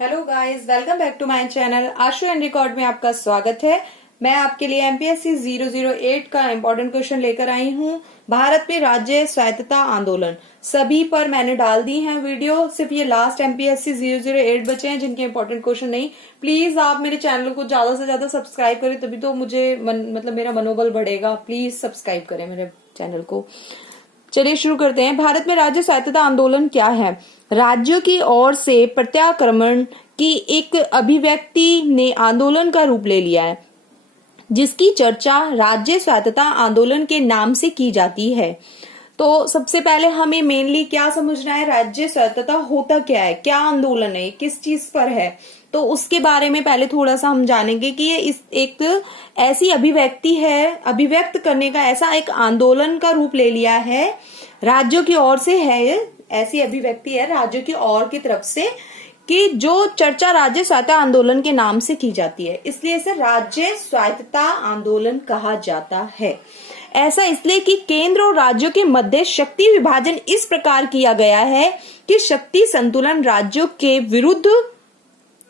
Hello guys, welcome back to my channel. Ashu and record में आपका स्वागत है। मैं आपके लिए एमपीएससी 008 का इम्पोर्टेंट क्वेश्चन लेकर आई हूँ। भारत में राज्य स्वायत्तता आंदोलन सभी पर मैंने डाल दी है वीडियो। सिर्फ ये लास्ट एमपीएससी 008 बचे हैं जिनके इम्पोर्टेंट क्वेश्चन नहीं। प्लीज आप मेरे चैनल को ज्यादा से ज्यादा सब्सक्राइब करें, तभी तो मुझे मेरा मनोबल बढ़ेगा। प्लीज सब्सक्राइब करें मेरे चैनल को। चलिए शुरू करते हैं। भारत में राज्य स्वायत्तता आंदोलन क्या है? राज्यों की ओर से प्रत्याक्रमण की एक अभिव्यक्ति ने आंदोलन का रूप ले लिया है, जिसकी चर्चा राज्य स्वायत्तता आंदोलन के नाम से की जाती है। तो सबसे पहले हमें मेनली क्या समझना है, राज्य स्वायत्तता होता क्या है, क्या आंदोलन है, किस चीज पर है। तो उसके बारे में पहले थोड़ा सा हम जानेंगे कि ये एक ऐसी अभिव्यक्ति है, अभिव्यक्त करने का ऐसा एक आंदोलन का रूप ले लिया है, राज्यों की ओर से है। ऐसी अभिव्यक्ति है राज्यों की ओर की तरफ से कि जो चर्चा राज्य स्वायत्तता आंदोलन के नाम से की जाती है, इसलिए इसे राज्य स्वायत्तता आंदोलन कहा जाता है। ऐसा इसलिए कि केंद्र और राज्यों के मध्य शक्ति विभाजन इस प्रकार किया गया है कि शक्ति संतुलन राज्यों के विरुद्ध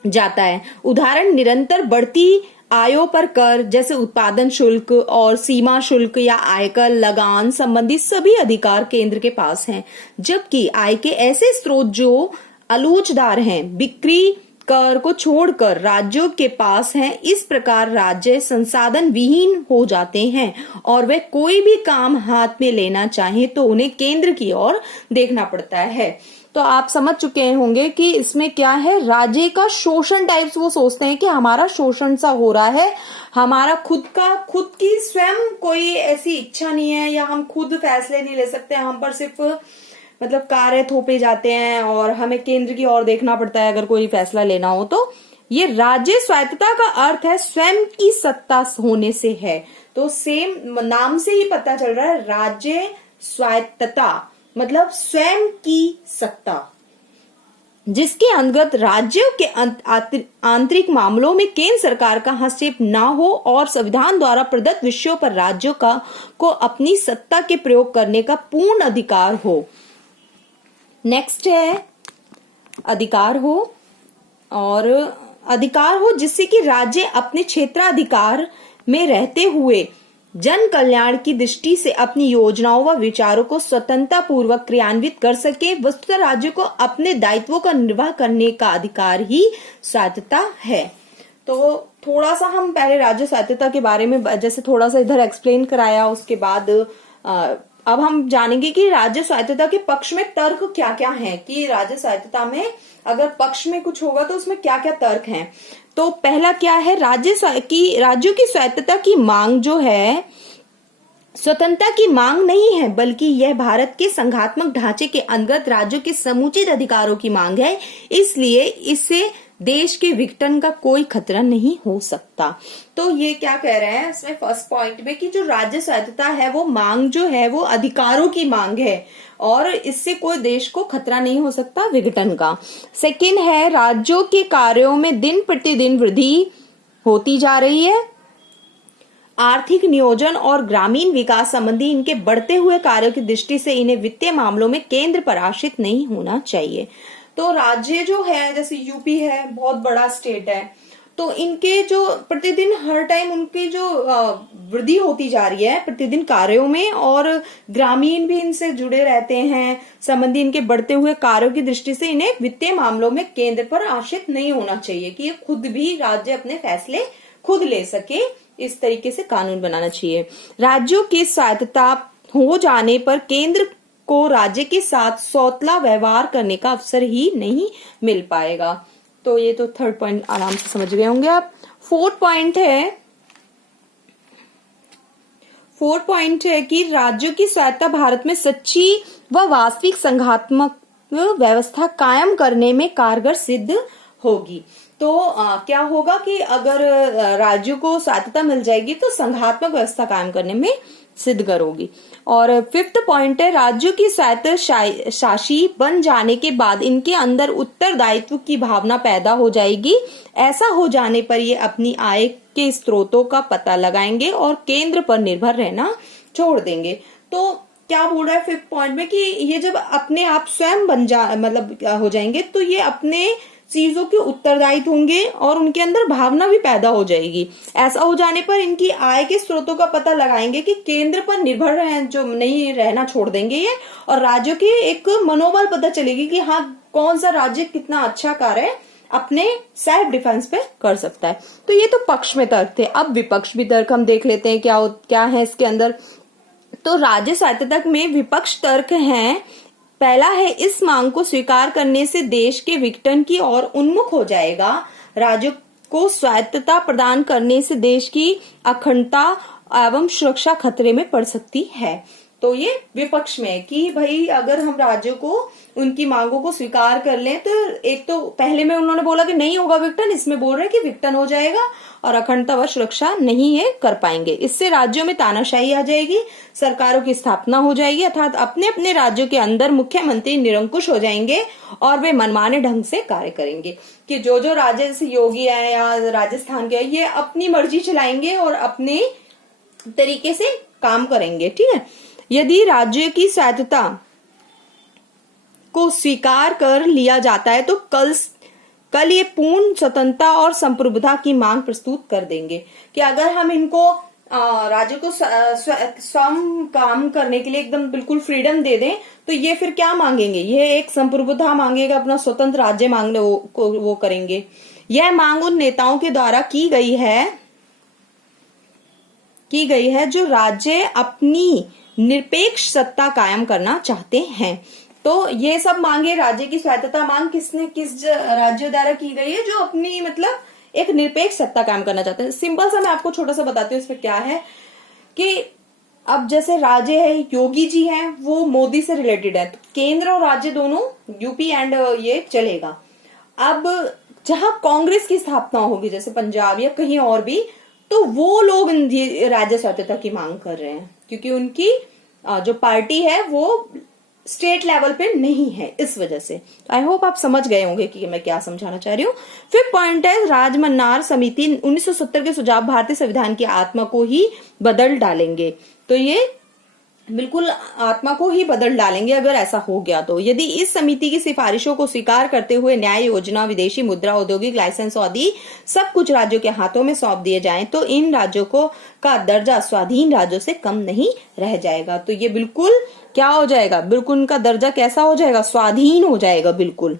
जाता है। उदाहरण, निरंतर बढ़ती आयों पर कर जैसे उत्पादन शुल्क और सीमा शुल्क या आयकर लगान संबंधी सभी अधिकार केंद्र के पास हैं, जबकि आय के ऐसे स्रोत जो आलोचदार हैं, बिक्री कर को छोड़कर राज्यों के पास हैं। इस प्रकार राज्य संसाधन विहीन हो जाते हैं और वे कोई भी काम हाथ में लेना चाहे तो उन्हें केंद्र की ओर देखना पड़ता है। तो आप समझ चुके होंगे कि इसमें क्या है, राज्य का शोषण टाइप्स। वो सोचते हैं कि हमारा शोषण सा हो रहा है, हमारा खुद की स्वयं कोई ऐसी इच्छा नहीं है, या हम खुद फैसले नहीं ले सकते, हम पर सिर्फ कार्य थोपे जाते हैं और हमें केंद्र की ओर देखना पड़ता है अगर कोई फैसला लेना हो। तो ये राज्य स्वायत्तता का अर्थ है स्वयं की सत्ता होने से है। तो सेम नाम से ही पता चल रहा है, राज्य स्वायत्तता मतलब स्वयं की सत्ता, जिसके अंतर्गत राज्यों के आंतरिक मामलों में केंद्र सरकार का हस्तक्षेप ना हो और संविधान द्वारा प्रदत्त विषयों पर राज्यों को अपनी सत्ता के प्रयोग करने का पूर्ण अधिकार हो। नेक्स्ट है अधिकार हो, और अधिकार हो जिससे कि राज्य अपने क्षेत्राधिकार में रहते हुए जन कल्याण की दृष्टि से अपनी योजनाओं व विचारों को स्वतंत्रता पूर्वक क्रियान्वित कर सके। वस्तुतः राज्य को अपने दायित्वों का निर्वाह करने का अधिकार ही स्वायत्तता है। तो थोड़ा सा हम पहले राज्य स्वायत्तता के बारे में जैसे थोड़ा सा इधर एक्सप्लेन कराया, उसके बाद अब हम जानेंगे कि राज्य स्वायत्तता के पक्ष में तर्क क्या क्या हैं, कि राज्य स्वायत्तता में अगर पक्ष में कुछ होगा तो उसमें क्या क्या तर्क हैं। तो पहला क्या है, राज्यों की स्वायत्तता की मांग जो है स्वतंत्रता की मांग नहीं है, बल्कि यह भारत के संघात्मक ढांचे के अंतर्गत राज्यों के समुचित अधिकारों की मांग है। इसलिए इससे देश के विघटन का कोई खतरा नहीं हो सकता। तो ये क्या कह रहे हैं इसमें फर्स्ट पॉइंट में, कि जो राज्य स्वायत्तता है वो मांग जो है वो अधिकारों की मांग है और इससे कोई देश को खतरा नहीं हो सकता विघटन का। सेकंड है, राज्यों के कार्यों में दिन प्रतिदिन वृद्धि होती जा रही है। आर्थिक नियोजन और ग्रामीण विकास संबंधी इनके बढ़ते हुए कार्यों की दृष्टि से इन्हें वित्तीय मामलों में केंद्र पर आश्रित नहीं होना चाहिए। तो राज्य जो है, जैसे यूपी है, बहुत बड़ा स्टेट है, तो इनके जो प्रतिदिन हर टाइम उनकी जो वृद्धि होती जा रही है प्रतिदिन कार्यों में, और ग्रामीण भी इनसे जुड़े रहते हैं संबंधी इनके बढ़ते हुए कार्यों की दृष्टि से इन्हें वित्तीय मामलों में केंद्र पर आश्रित नहीं होना चाहिए, कि ये खुद भी राज्य अपने फैसले खुद ले सके। इस तरीके से कानून बनाना चाहिए। राज्यों की स्वायत्तता हो जाने पर केंद्र को राज्य के साथ सौतला व्यवहार करने का अवसर ही नहीं मिल पाएगा। तो ये तो थर्ड पॉइंट आराम से समझ गए होंगे आप। फोर्थ पॉइंट है कि राज्यों की स्वायत्तता भारत में सच्ची व वास्तविक संघात्मक व्यवस्था कायम करने में कारगर सिद्ध होगी। तो क्या होगा कि अगर राज्यों को स्वायत्तता मिल जाएगी तो संघात्मक व्यवस्था कायम करने में सिद्ध करोगी। और फिफ्थ पॉइंट है, राज्यों की स्वायत्त शासी बन जाने के बाद इनके अंदर उत्तरदायित्व की भावना पैदा हो जाएगी। ऐसा हो जाने पर ये अपनी आय के स्रोतों का पता लगाएंगे और केंद्र पर निर्भर रहना छोड़ देंगे। तो क्या बोल रहा है फिफ्थ पॉइंट में, कि ये जब अपने आप स्वयं हो जाएंगे तो ये अपने चीजों के उत्तरदायी होंगे और उनके अंदर भावना भी पैदा हो जाएगी। ऐसा हो जाने पर इनकी आय के स्रोतों का पता लगाएंगे कि केंद्र पर निर्भर रहे जो नहीं रहना छोड़ देंगे ये, और राज्यों की एक मनोबल पता चलेगी कि हाँ कौन सा राज्य कितना अच्छा कार्य अपने सेल्फ डिफेंस पे कर सकता है। तो ये तो पक्ष में तर्क थे। अब विपक्ष भी तर्क हम देख लेते हैं क्या है इसके अंदर। तो राज्य स्वायत्तता में विपक्ष तर्क हैं। पहला है, इस मांग को स्वीकार करने से देश के विघटन की ओर उन्मुख हो जाएगा। राज्यों को स्वायत्तता प्रदान करने से देश की अखंडता एवं सुरक्षा खतरे में पड़ सकती है। तो ये विपक्ष में कि भाई अगर हम राज्यों को उनकी मांगों को स्वीकार कर लें तो एक तो पहले में उन्होंने बोला कि नहीं होगा विघटन, इसमें बोल रहे हैं कि विघटन हो जाएगा और अखंडता व सुरक्षा नहीं है कर पाएंगे। इससे राज्यों में तानाशाही आ जाएगी, सरकारों की स्थापना हो जाएगी, अर्थात अपने अपने राज्यों के अंदर मुख्यमंत्री निरंकुश हो जाएंगे और वे मनमाने ढंग से कार्य करेंगे कि जो राज्य जैसे योगी है या राजस्थान के ये अपनी मर्जी चलाएंगे और अपने तरीके से काम करेंगे। ठीक है, यदि राज्य की स्वायत्तता को स्वीकार कर लिया जाता है तो कल ये पूर्ण स्वतंत्रता और संप्रभुता की मांग प्रस्तुत कर देंगे कि अगर हम इनको राज्य को स्वयं काम करने के लिए एकदम बिल्कुल फ्रीडम दे दें तो ये फिर क्या मांगेंगे, ये एक संप्रभुता मांगेगा, अपना स्वतंत्र राज्य मांगने वो करेंगे। यह मांग उन नेताओं के द्वारा की गई है जो राज्य अपनी निरपेक्ष सत्ता कायम करना चाहते हैं। तो ये सब मांगे, राज्य की स्वायत्तता मांग किस राज्य द्वारा की गई है जो अपनी मतलब एक निरपेक्ष सत्ता कायम करना चाहते हैं। सिंपल सा मैं आपको छोटा सा बताती हूँ इसमें क्या है कि अब जैसे राज्य है, योगी जी हैं, वो मोदी से रिलेटेड है, तो केंद्र और राज्य दोनों यूपी एंड ये चलेगा। अब जहां कांग्रेस की स्थापना होगी जैसे पंजाब या कहीं और भी, तो वो लोग राज्य स्वायत्तता की मांग कर रहे हैं क्योंकि उनकी जो पार्टी है वो स्टेट लेवल पे नहीं है, इस वजह से। आई होप आप समझ गए होंगे कि मैं क्या समझाना चाह रही हूँ। फिर पॉइंट है, राजमन्नार समिति 1970 के सुझाव भारतीय संविधान की आत्मा को ही बदल डालेंगे। तो ये बिल्कुल आत्मा को ही बदल डालेंगे अगर ऐसा हो गया तो। यदि इस समिति की सिफारिशों को स्वीकार करते हुए न्याय योजना, विदेशी मुद्रा, औद्योगिक लाइसेंस आदि सब कुछ राज्यों के हाथों में सौंप दिए जाएं तो इन राज्यों का दर्जा स्वाधीन राज्यों से कम नहीं रह जाएगा। तो ये बिल्कुल क्या हो जाएगा, बिल्कुल उनका दर्जा कैसा हो जाएगा, स्वाधीन हो जाएगा बिल्कुल,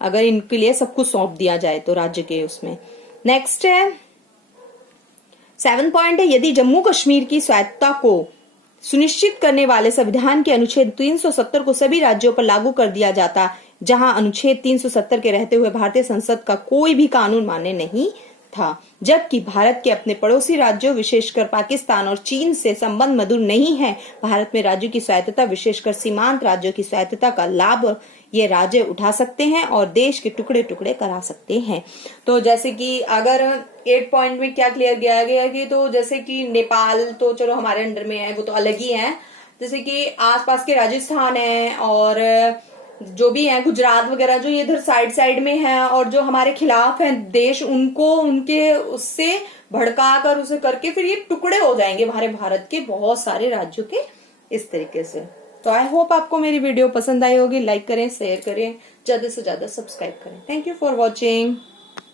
अगर इनके लिए सब कुछ सौंप दिया जाए तो राज्य के उसमें। नेक्स्ट है 7 पॉइंट है, यदि जम्मू कश्मीर की स्वायत्तता को सुनिश्चित करने वाले संविधान के अनुच्छेद 370 को सभी राज्यों पर लागू कर दिया जाता, जहां अनुच्छेद 370 के रहते हुए भारतीय संसद का कोई भी कानून मान्य नहीं था, जबकि भारत के अपने पड़ोसी राज्यों विशेषकर पाकिस्तान और चीन से संबंध मधुर नहीं है। भारत में राज्यों की स्वायत्तता विशेषकर सीमांत राज्यों की स्वायत्तता का लाभ ये राज्य उठा सकते हैं और देश के टुकड़े टुकड़े करा सकते हैं। तो जैसे कि अगर 8 पॉइंट में क्या क्लियर किया गया कि तो जैसे कि नेपाल तो चलो हमारे अंडर में है, वो तो अलग ही है, जैसे कि आसपास के राजस्थान है और जो भी है गुजरात वगैरह जो ये इधर साइड में है और जो हमारे खिलाफ है देश, उनको उनके उससे भड़का कर उसे करके फिर ये टुकड़े हो जाएंगे हमारे भारत के बहुत सारे राज्यों के इस तरीके से। तो आई होप आपको मेरी वीडियो पसंद आई होगी। लाइक करें, शेयर करें, ज्यादा से ज्यादा सब्सक्राइब करें। Thank you for watching.